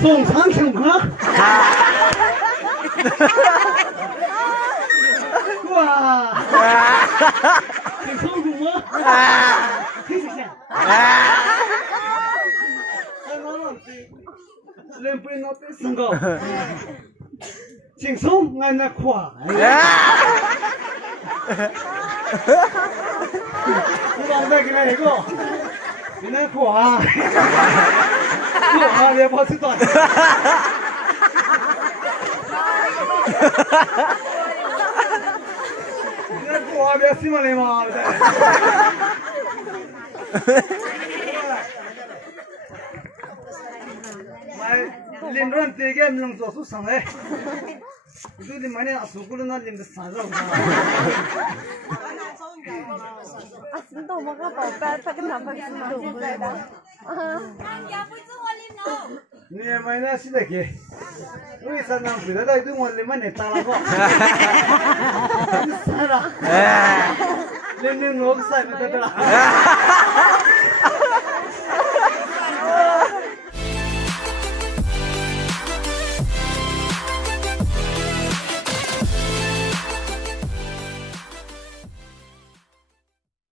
送长城吗？哇！挺冲突吗？挺新鲜。人不能被身高，轻松俺那快。你老再给他一个，你那快。我也不知道。你过别什么的嘛？买林润这个能做出上来，就是买点水果那林的山肉。啊，知道吗？个宝贝，他跟他们知道在的。你买那是的给，为啥那不得在对我里面你打了个？是啦，你我晒不得了。